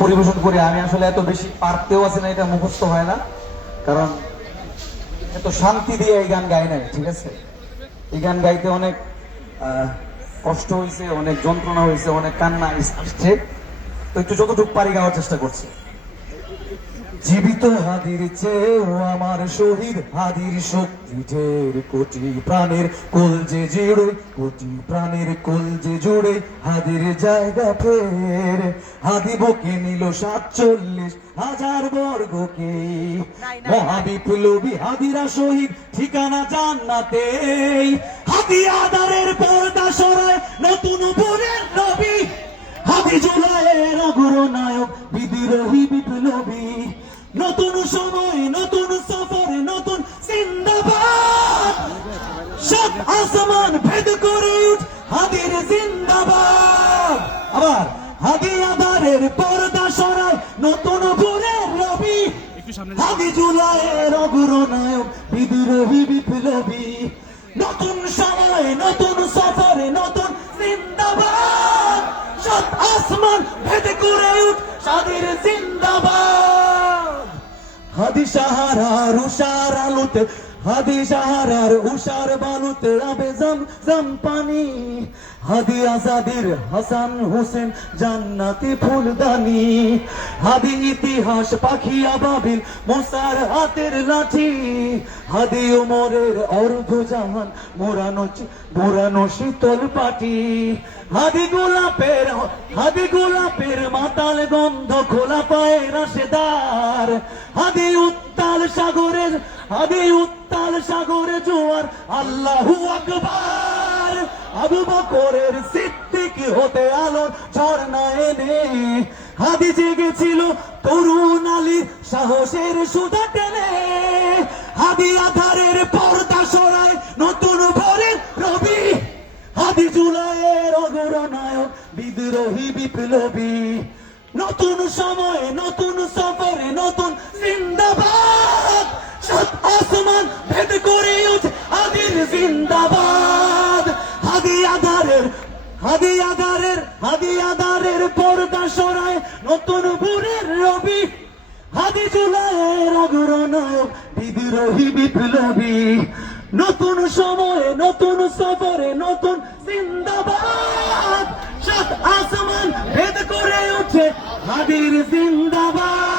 পরিবেশন করি। আমি আসলে এত বেশি পারতেও আছি না, এটা মুখস্থ হয় না, কারণ এত শান্তি দিয়ে এই গান গাই নাই। ঠিক আছে, এই গান গাইতে অনেক কষ্ট হয়েছে, অনেক যন্ত্রণা হয়েছে, অনেক কান্না আসছে। তো একটু যতটুকু পারি গাওয়ার চেষ্টা করছি। জীবিত হাদির চেয়েও আমার শহীদ হাদির শক্তি ঢের, কোটি প্রাণের কলজে জুড়ে, কোটি প্রাণের কলজে জুড়ে হাদির জায়গা ফের। হাদি বুকে নিল 47,000 বর্গকে, মহাবিপ্লবী হাদিরা শহীদ, ঠিকানা জান্নাতে। হাদি আদারের পর্দা সরায় নতুন ভোরের নবী, হাদি জুলাইয়ের অগ্রনায়ক, বিদ্রোহী বিপ্লবী। নতুন সময়, নতুন সফরে, নতুন জিন্দাবাদ, সাত আসমান ভেদ করে উঠ হাদির জিন্দাবাদ। আবার হাদি আদারের পর্দা সরায় নতুন ভোরের রবি, হাদি জুলাইয়ের অগ্রনায়ক, বিদ্রোহী বিপ্লবী। নতুন সময়, নতুন সফরে, নতুন জিন্দাবাদ, সাত আসমান ভেদ করে উঠ হাদির জিন্দাবাদ। হাদি সাহারার উষার আলোতে, হাদি সাহারার উষার বালুতে আবে জম পানি। হাদি আজাদির হাসান হোসেন জান্নাতি ফুলদানি। হাদি ইতিহাস পাখি আবাবিল মোসার হাতের লাঠি। হাদি ওমরের অর্ধজাহান মোরানো শীতল পাটি। হাদি গোলাপের মাতাল গন্ধ, খোলা পায়ে রাশেদার। হাদি উত্তাল সাগরে জোয়ার, আল্লাহু আকবার। আবু বকরের সিদ্দিক হতে আলোর ঝর্ণা এনে, হাদি জেগেছিল তরুণ আলীর সাহসের সুধা টেনে। হাদি আধারের পর্দা সরায় নতুন ভোরের রবি, হাদি জুলাইয়ের অগ্রনায়ক, বিদ্রোহী বিপ্লবী। নতুন সময়ে, নতুন সফরে, নতুন জিন্দাবাদ, সাত আসমান ভেদ করে উঠ হাদির জিন্দাবাদ। হাদি আদারের পর্দা সরায় নতুন ভোরের রবি, হাদি জুলাইয়ের অগ্রনায়ক, বিদ্রোহী বিপ্লবী। নতুন সময়ে, নতুন সফরে, নতুন জিন্দাবাদ, সাত আসমান ভেদ করে উঠে হাদির জিন্দাবাদ।